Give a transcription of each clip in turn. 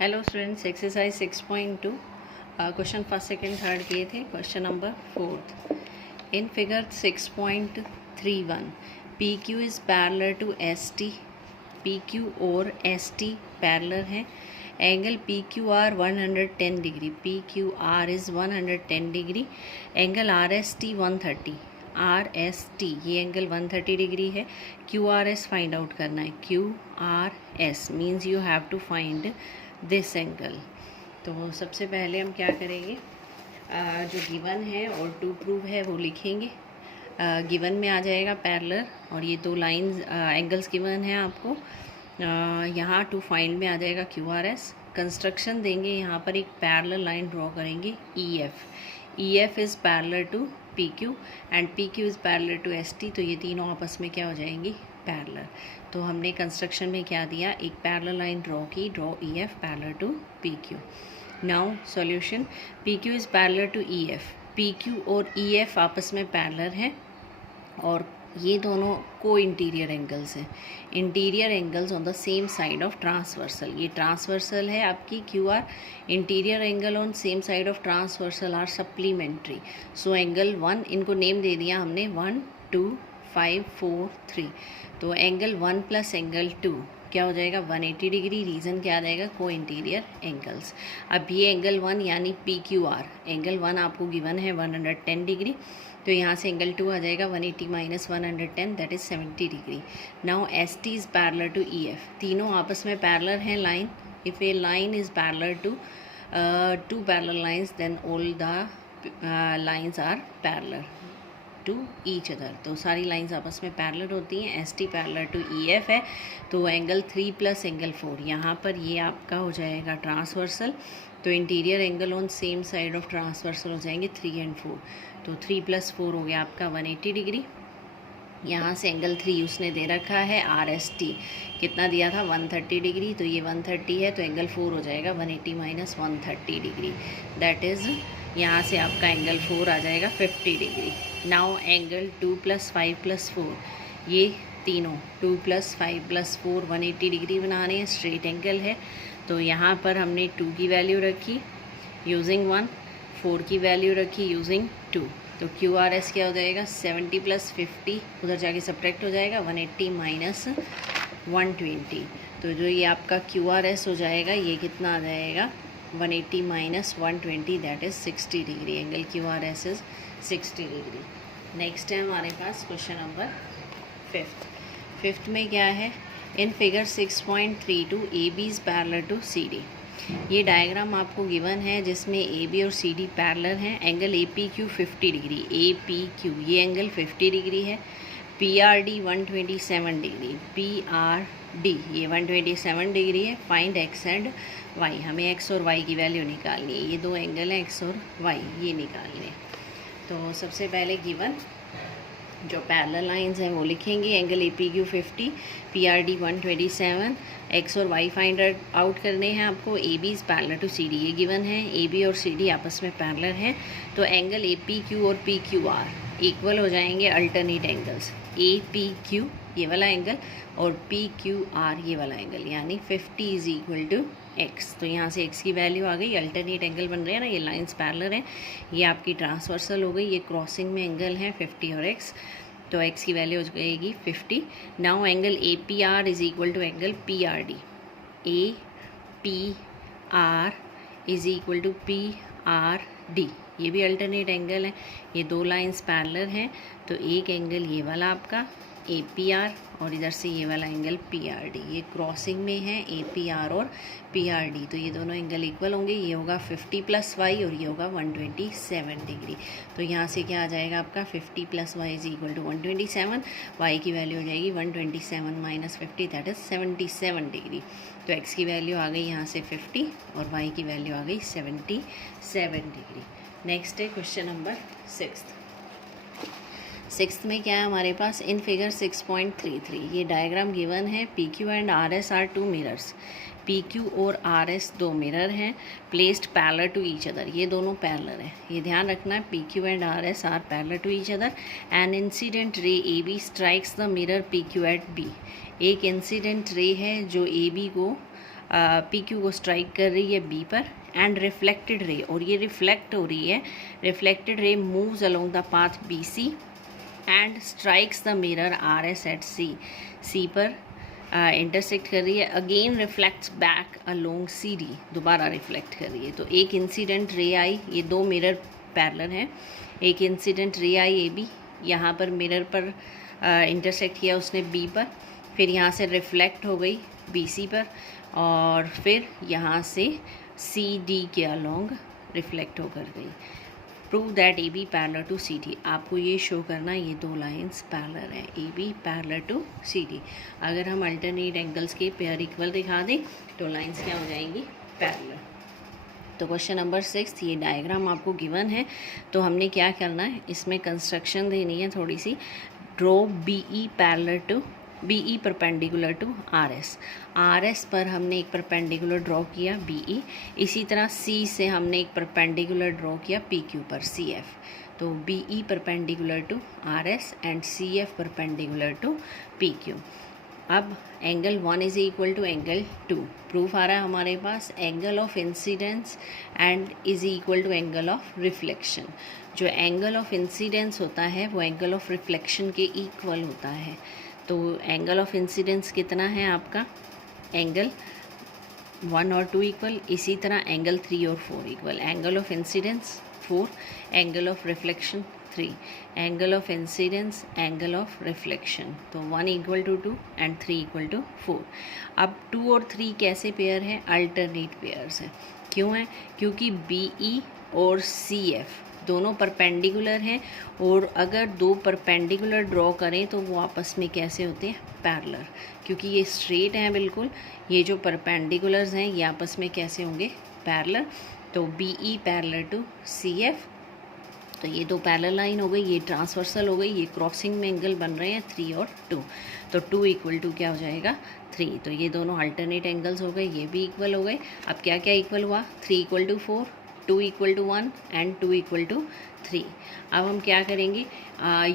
Hello students, exercise 6.2 question first second third किए थे। Question number fourth, in figure 6.31 P Q is parallel to S T. P Q और S T parallel है। Angle P Q R 110 degree, P Q R is 110 degree. Angle R S T 130, R S T ये angle 130 degree है। Q R S find out करना है। Q R S means you have to find this angle. तो सबसे पहले हम क्या करेंगे, जो गिवन है और टू प्रूव है वो लिखेंगे। गिवन में आ जाएगा पैरेलल, और ये दो लाइंस एंगल्स गिवन है आपको। यहाँ टू फाइंड में आ जाएगा क्यू आर एस। कंस्ट्रक्शन देंगे, यहाँ पर एक पैरेलल लाइन ड्रॉ करेंगे E F. E F is parallel to P Q and P Q is parallel to S T. तो ये तीनों आपस में क्या हो जाएंगी, पैरेलल। तो हमने कंस्ट्रक्शन में क्या दिया, एक पैरेलल लाइन ड्रॉ की, draw E F parallel to P Q. Now solution, P Q is parallel to E F. P Q और ई एफ आपस में पैरेलल है और ये दोनों को इंटीरियर एंगल्स हैं। Interior angles on the same side of transversal. ये ट्रांसवर्सल है आपकी Q R. Interior angle on same side of transversal are supplementary. So angle 1, इनको नेम दे दिया हमने 1 2 5 4 3। तो एंगल 1 प्लस एंगल 2 क्या हो जाएगा, 180 डिग्री। रीज़न क्या आ जाएगा, को इंटीरियर एंगल्स। अब ये एंगल 1 यानी पी क्यू आर, एंगल 1 आपको गिवन है 110 डिग्री। तो यहाँ से एंगल 2 आ जाएगा 180 minus 110, that is 70 degree. Now S T is parallel to E F. तीनों आपस में पैरेलल हैं line. If a line is parallel to two parallel lines then all the lines are parallel to each other. तो सारी lines आपस में parallel होती हैं। S T parallel to E F है, तो एंगल 3 प्लस एंगल 4, यहाँ पर ये आपका हो जाएगा ट्रांसवर्सल। तो interior angle on same side of transversal हो जाएंगे 3 एंड 4। तो 3 प्लस 4 हो गया आपका 180 डिग्री। यहाँ से एंगल 3 उसने दे रखा है आर एस टी, कितना दिया था 130 डिग्री। तो ये 130 है, तो एंगल 4 हो जाएगा 180 माइनस 130 डिग्री, दैट इज़ यहाँ से आपका एंगल 4 आ जाएगा 50 degree. Now angle 2 plus 5 plus 4, ये तीनों 2 प्लस 5 प्लस 4 180 डिग्री बना रहे हैं, स्ट्रेट एंगल है। तो यहाँ पर हमने 2 की वैल्यू रखी यूजिंग 1, 4 की वैल्यू रखी यूजिंग 2। तो क्यू आर एस क्या हो जाएगा, 70 प्लस 50 उधर जाके सब्ट्रैक्ट हो जाएगा 180 माइनस 120। तो जो ये आपका क्यू आर एस हो जाएगा, ये कितना आ जाएगा 180 minus 120, that is 60 degree. Angle Q R S is 60 degree. Next है हमारे पास क्वेश्चन नंबर फिफ्थ में क्या है, in figure 6.32 A B is parallel to C D. ये डायग्राम आपको गिवन है जिसमें ए बी और सी डी पैरेलल हैं। Angle A P Q 50 degree, A P Q ये एंगल 50 डिग्री है। P R D 127 degree, P R D ये 127 degree है। फाइंड एक्स एंड वाई, हमें एक्स और वाई की वैल्यू निकालनी है। ये दो एंगल हैं एक्स और वाई, ये निकालने हैं। तो सबसे पहले गिवन जो पैरेलल लाइंस हैं वो लिखेंगे। Angle A P Q 50, P R D 127, X और वाई फाइंड आउट करने हैं आपको। A B is parallel to C D, ये गिवन है। ए बी और सी डी आपस में पैरेलल है, तो एंगल ए पी क्यू और पी क्यू आर इक्वल हो जाएंगे अल्टरनेट एंगल्स। ए पी क्यू ये वाला एंगल और पी क्यू आर ये वाला एंगल, यानी 50 इज़ इक्वल टू एक्स। तो यहाँ से एक्स की वैल्यू आ गई। अल्टरनेट एंगल बन रहे हैं ना, ये लाइंस पैरेलल हैं। ये आपकी ट्रांसवर्सल हो गई, ये क्रॉसिंग में एंगल है 50 और एक्स। तो एक्स की वैल्यू हो जाएगी 50। Now angle A P R is equal to angle P R D. A P R is equal to P R D, ये भी अल्टरनेट एंगल है। ये दो लाइंस पैरेलल हैं, तो एक एंगल ये वाला आपका ए पी आर और इधर से ये वाला एंगल पी आर डी, ये क्रॉसिंग में है ए पी आर और पी आर डी। तो ये दोनों एंगल इक्वल होंगे। ये होगा 50 प्लस वाई और ये होगा 127 डिग्री। तो यहाँ से क्या आ जाएगा आपका 50 plus Y is equal to 127। Y की वैल्यू हो जाएगी 127 माइनस 50, दैट इज़ 77 डिग्री। तो एक्स की वैल्यू आ गई यहाँ से 50 और वाई की वैल्यू आ गई 77 डिग्री। नेक्स्ट है क्वेश्चन नंबर सिक्स्थ में क्या है हमारे पास, इन फिगर 6.33 ये डायग्राम गिवन है। P Q and R S are 2 mirrors. P Q और आर एस 2 मिरर हैं, placed parallel to each other, ये दोनों पैरेलल है। ये ध्यान रखना है, P Q and R S are parallel to each other. An incident ray A B strikes the mirror P Q at B. एक incident ray है जो ए बी को पी क्यू को स्ट्राइक कर रही है बी पर एंड रिफ्लेक्टेड रे, और ये रिफ्लेक्ट हो रही है, reflected ray moves along the path B C and strikes the mirror R S at C, C पर इंटरसेक्ट कर रही है, again reflects back along C D, दोबारा रिफ्लेक्ट कर रही है। तो एक इंसिडेंट रे आई, ये दो मिरर पैरेलल हैं, एक इंसिडेंट रे आई ए बी, यहाँ पर मिरर पर इंटरसेक्ट किया उसने बी पर, फिर यहाँ से रिफ्लेक्ट हो गई बी सी पर, और फिर यहाँ से सी डी के अलोंग रिफ्लेक्ट होकर गई। Prove that A B parallel to C D, आपको ये शो करना ये दो लाइंस पैरेलल हैं, A B parallel to C D. अगर हम अल्टरनेट एंगल्स के पेयर इक्वल दिखा दें तो लाइंस क्या हो जाएंगी, पैरेलल। तो क्वेश्चन नंबर 6, ये डायग्राम आपको गिवन है, तो हमने क्या करना है, इसमें कंस्ट्रक्शन देनी है थोड़ी सी। Draw B E parallel to B E perpendicular to R S, R S पर हमने एक परपेंडिकुलर ड्रॉ किया बी ई, इसी तरह सी से हमने एक परपेंडिकुलर ड्रॉ किया पी क्यू पर सी एफ। तो B E perpendicular to R S and C F perpendicular to P Q. अब angle 1 is equal to angle 2, proof आ रहा है हमारे पास, angle of incidence and is equal to angle of reflection. जो angle of incidence होता है वो एंगल ऑफ रिफ्लेक्शन के इक्वल होता है। तो एंगल ऑफ इंसिडेंस कितना है आपका, एंगल 1 और 2 इक्वल, इसी तरह एंगल 3 और 4 equal, angle of incidence 4, angle of reflection 3, angle of incidence, angle of reflection, तो 1 equal to 2 and 3 equal to 4। अब 2 और 3 कैसे पेयर हैं, अल्टरनेट पेयर्स हैं। क्यों है, क्योंकि बी ई और सी एफ दोनों परपेंडिकुलर हैं, और अगर दो परपेंडिकुलर ड्रॉ करें तो वो आपस में कैसे होते हैं, पैरेलल, क्योंकि ये स्ट्रेट हैं बिल्कुल, ये जो परपेंडिकुलर्स हैं ये आपस में कैसे होंगे, पैरेलल। तो B E parallel to C F, तो ये दो पैरेलल लाइन हो गई, ये ट्रांसवर्सल हो गई, ये क्रॉसिंग में एंगल बन रहे हैं 3 और 2, तो 2 इक्वल टू क्या हो जाएगा 3, तो ये दोनों अल्टरनेट एंगल्स हो गए, ये भी इक्वल हो गए। अब क्या क्या इक्वल हुआ, 3 equal to 4, 2 equal to 1 and 2 equal to 3। अब हम क्या करेंगे,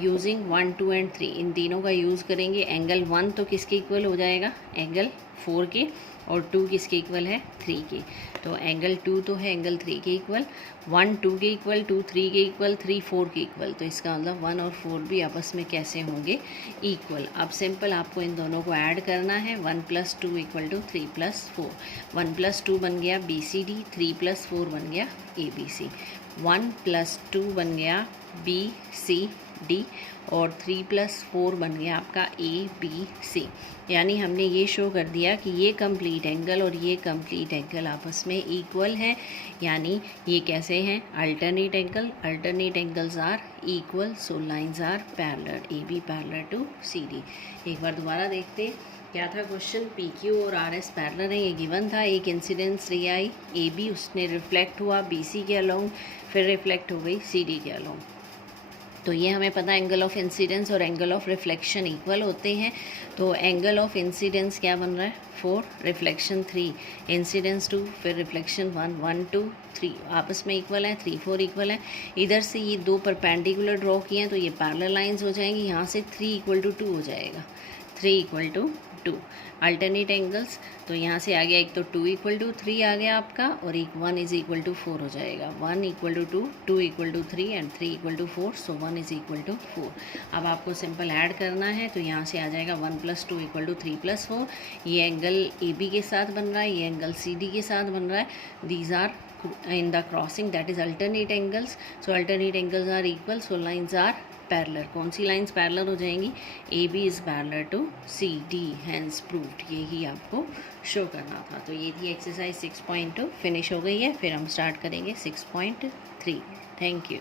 यूजिंग 1, 2 एंड 3 इन तीनों का यूज़ करेंगे। एंगल 1 तो किसके इक्वल हो जाएगा, एंगल 4 के, और 2 किसके इक्वल है, 3 के। तो एंगल 2 तो है एंगल 3 के इक्वल, 1 2 के इक्वल, 2 3 के इक्वल, 3 4 के इक्वल, तो इसका मतलब 1 और 4 भी आपस में कैसे होंगे, इक्वल। अब सिंपल आपको इन दोनों को ऐड करना है, 1 + 2 इक्वल टू 3 + 4, 1 + 2 बन गया बी सी डी, 3 + 4 बन गया ए बी सी, 1 + 2 बन गया बी सी डी, और 3 + 4 बन गया आपका ए बी सी। यानी हमने ये शो कर दिया कि ये कंप्लीट एंगल और ये कंप्लीट एंगल आपस में इक्वल है, यानी ये कैसे हैं, alternate angle, alternate angles are equal, so lines are parallel, A B parallel to C D. एक बार दोबारा देखते हैं क्या था क्वेश्चन, पी क्यू और आर एस पैरेलल है, ये गिवन था। एक इंसिडेंस रे आई ए बी, उसने रिफ्लेक्ट हुआ बी सी के अलोंग, फिर रिफ्लेक्ट हो गई सी डी के अलोंग। तो ये हमें पता है एंगल ऑफ इंसिडेंस और एंगल ऑफ रिफ्लेक्शन इक्वल होते हैं। तो एंगल ऑफ इंसिडेंस क्या बन रहा है, 4, रिफ्लेक्शन 3, इंसिडेंस 2, फिर रिफ्लेक्शन 1, 1 2 3 आपस में इक्वल है, 3 4 इक्वल है। इधर से ये दो परपेंडिकुलर ड्रॉ किए हैं तो ये पैरेलल लाइंस हो जाएंगी, यहाँ से 3 = 2 हो जाएगा, 3 = 2 अल्टरनेट एंगल्स। तो यहाँ से आ गया, एक तो 2 = 3 आ गया आपका, और एक 1 = 4 हो जाएगा, 1 = 2, 2 = 3 एंड 3 = 4, सो 1 = 4। अब आपको सिंपल ऐड करना है, तो यहाँ से आ जाएगा 1 + 2 = 3 + 4, ये एंगल ए बी के साथ बन रहा है, ये एंगल सी डी के साथ बन रहा है, these are in the crossing, that is alternate angles, so alternate angles are equal, so lines are parallel। कौन सी लाइंस पैरेलल हो जाएंगी, A B is parallel to C D, hence proved, यही आपको शो करना था। तो ये थी एक्सरसाइज 6.2 फिनिश हो गई है, फिर हम स्टार्ट करेंगे 6.3। Thank you.